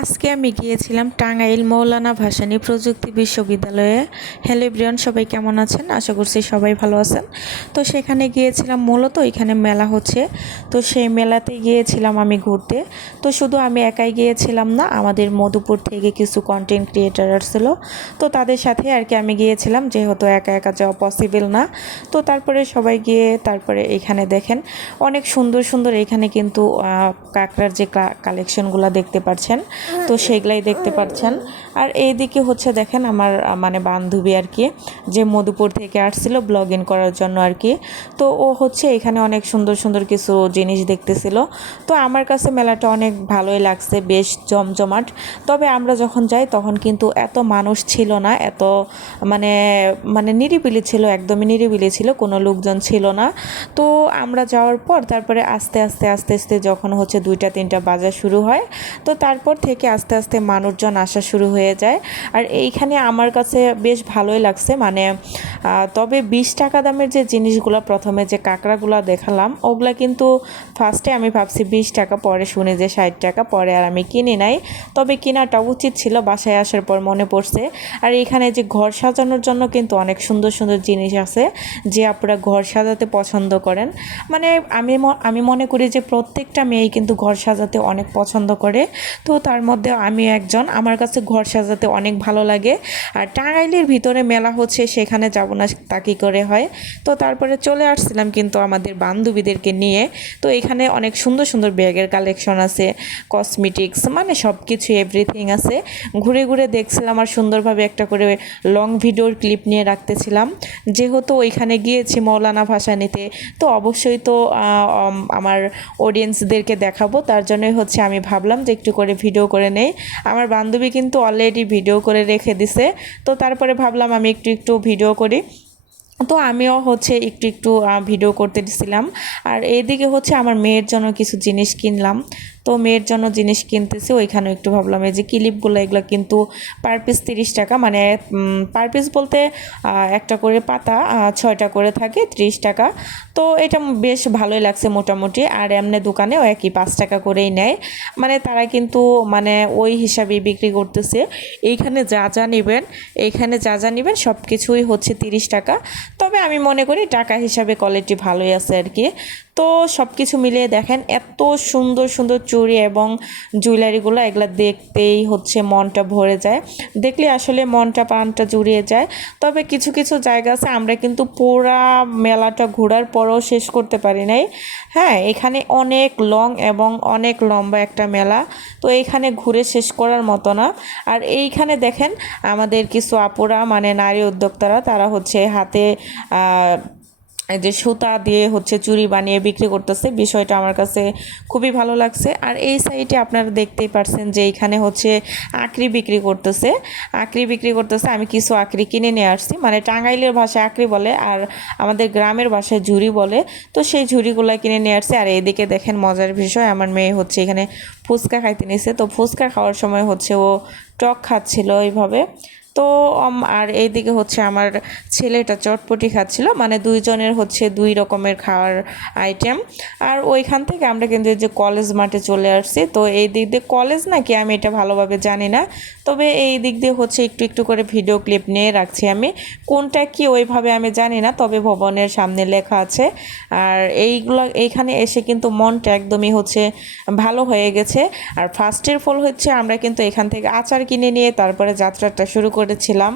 আজকে আমি গিয়েছিলাম টাঙ্গাইল মৌলানা ভাসানী প্রযুক্তি বিশ্ববিদ্যালয়ে। হ্যালো ব্রিয়ন সবাই কেমন আছেন? আশা করছি সবাই ভালো আছেন। তো সেখানে গিয়েছিলাম মূলত, এখানে মেলা হচ্ছে। তো সেই মেলাতে গিয়েছিলাম আমি ঘুরতে। তো শুধু আমি একাই গিয়েছিলাম না, আমাদের মধুপুর থেকে কিছু কন্টেন্ট ক্রিয়েটার ছিল। তো তাদের সাথে আর কি আমি গিয়েছিলাম, যেহেতু একা একা যাওয়া পসিবল না। তো তারপরে সবাই গিয়ে তারপরে এখানে দেখেন, অনেক সুন্দর সুন্দর এখানে কিন্তু কাঁকড়ার যে কালেকশনগুলো দেখতে পাচ্ছেন তো সেগুলাই দেখতে পাচ্ছেন আর এইদিকে হচ্ছে দেখেন আমার মানে বান্ধবী আর কি, যে মধুপুর থেকে আসছিল ব্লগ ইন করার জন্য আর কি। তো ও হচ্ছে এখানে অনেক সুন্দর সুন্দর কিছু জিনিস দেখতেছিল। তো আমার কাছে মেলাটা অনেক ভালোই লাগছে, বেশ জমজমাট। তবে আমরা যখন যাই তখন কিন্তু এত মানুষ ছিল না, এত মানে মানে নিরিবিলি ছিল, একদমই নিরিবিলি ছিল, কোনো লোকজন ছিল না। তো আমরা যাওয়ার পর তারপরে আস্তে আস্তে আস্তে আস্তে যখন হচ্ছে দুইটা, তিনটা বাজার শুরু হয়, তো তারপর থেকে আস্তে আস্তে মানুষজন আসা শুরু হয়ে যায়। আর এইখানে আমার কাছে বেশ ভালোই লাগছে মানে তবে বিশ টাকা দামের যে জিনিসগুলো প্রথমে যে কাঁকড়াগুলো দেখালাম, ওগুলা কিন্তু ফার্স্টে আমি ভাবছি বিশ টাকা, পরে শুনি যে ষাট টাকা, পরে আর আমি কিনি নাই। তবে কেনাটা উচিত ছিল, বাসায় আসার পর মনে পড়ছে। আর এখানে যে ঘর সাজানোর জন্য কিন্তু অনেক সুন্দর সুন্দর জিনিস আছে, যে আপনারা ঘর সাজাতে পছন্দ করেন। মানে আমি আমি মনে করি যে প্রত্যেকটা মেয়েই কিন্তু ঘর সাজাতে অনেক পছন্দ করে। তো তার মধ্যে আমি একজন। আমার কাছে ঘর সাজাতে অনেক ভালো লাগে। আর টাঙ্গাইলের ভিতরে মেলা হচ্ছে, সেখানে যাব না, তা কী করে হয়? তো তারপরে চলে আসছিলাম কিন্তু আমাদের বান্ধবীদেরকে নিয়ে। তো এখানে অনেক সুন্দর সুন্দর ব্যাগের কালেকশন আছে কসমেটিক্স মানে সব কিছু এভরিথিং আছে। ঘুরে ঘুরে দেখছিলাম আর সুন্দরভাবে একটা করে লং ভিডিওর ক্লিপ নিয়ে রাখতেছিলাম। যেহেতু ওইখানে গিয়েছি মৌলানা ভাসানিতে, তো অবশ্যই তো আমার অডিয়েন্সদেরকে দেখাবো। তার জন্যই হচ্ছে আমি ভাবলাম যে একটু করে ভিডিও করে নেই। আমার বান্ধবী কিন্তু অলরেডি ভিডিও করে রেখে দিছে। তো তারপরে ভাবলাম আমি একটু একটু ভিডিও করি। তো আমিও হচ্ছে একটু একটু ভিডিও করতে দিছিলাম। আর এইদিকে হচ্ছে আমার মেয়ের জন্য কিছু জিনিস কিনলাম। তো মেয়ের জন্য জিনিস কিনতেছি, ওইখানে একটু ভাবলাম এই যে ক্লিপগুলো এগুলো কিন্তু পার পিস তিরিশ টাকা। মানে পার পিস বলতে একটা করে পাতা ছয়টা করে থাকে, ত্রিশ টাকা। তো এটা বেশ ভালোই লাগছে মোটামুটি। আর এমনি দোকানেও একই, পাঁচ টাকা করেই নেয়। মানে তারা কিন্তু মানে ওই হিসাবেই বিক্রি করতেছে। এইখানে যা যা নেবেন, এইখানে যা যা নেবেন সব কিছুই হচ্ছে তিরিশ টাকা। তবে আমি মনে করি টাকা হিসাবে কোয়ালিটি ভালোই আছে আর কি। তো সব কিছু মিলিয়ে দেখেন, এত সুন্দর সুন্দর চুড়ি এবং জুয়েলারিগুলো এগুলো দেখতেই হচ্ছে মনটা ভরে যায়। দেখলে আসলে মনটা প্রাণটা জুড়িয়ে যায়। তবে কিছু কিছু জায়গা আছে, আমরা কিন্তু পুরা মেলাটা ঘোরার পরও শেষ করতে পারি নাই। হ্যাঁ এখানে অনেক লং এবং অনেক লম্বা একটা মেলা। তো এইখানে ঘুরে শেষ করার মতো না। আর এইখানে দেখেন, আমাদের কিছু আপুরা মানে নারী উদ্যোক্তারা, তারা হচ্ছে হাতে যে সুতা দিয়ে হচ্ছে চুরি বানিয়ে বিক্রি করতেছে, বিষয়টা আমার কাছে খুবই ভালো লাগছে। আর এই সাইডে আপনারা দেখতেই পারছেন যে এখানে হচ্ছে আঁকড়ি বিক্রি করতেছে। আঁকড়ি বিক্রি করতেছে, আমি কিছু আঁকড়ি কিনে নিয়ে আসছি। মানে টাঙ্গাইলের ভাষায় আঁকড়ি বলে আর আমাদের গ্রামের ভাষায় ঝুড়ি বলে। তো সেই ঝুড়িগুলো কিনে নিয়ে আসছি। আর এইদিকে দেখেন মজার বিষয়, আমার মেয়ে হচ্ছে এখানে ফুচকা খাইতে নিছে। তো ফুচকা খাওয়ার সময় হচ্ছে ও টক খাচ্ছিল এইভাবে তো আর এইদিকে হচ্ছে আমার ছেলেটা চটপটি খাচ্ছিল মানে দুইজনের হচ্ছে দুই রকমের খাওয়ার আইটেম আর ওইখান থেকে আমরা কিন্তু যে কলেজ মাঠে চলে আসছি, তো এই দিক দিয়ে কলেজ নাকি আমি এটা ভালোভাবে জানি না। তবে এই দিক দিয়ে হচ্ছে একটু একটু করে ভিডিও ক্লিপ নিয়ে রাখছি আমি, কোনটা কি ওইভাবে আমি জানি না, তবে ভবনের সামনে লেখা আছে। আর এইগুলো, এইখানে এসে কিন্তু মনটা একদমই হচ্ছে ভালো হয়ে গেছে। আর ফার্স্টের ফল হচ্ছে আমরা কিন্তু এখান থেকে আচার কিনে নিয়ে তারপরে যাত্রাটা শুরু করেছিলাম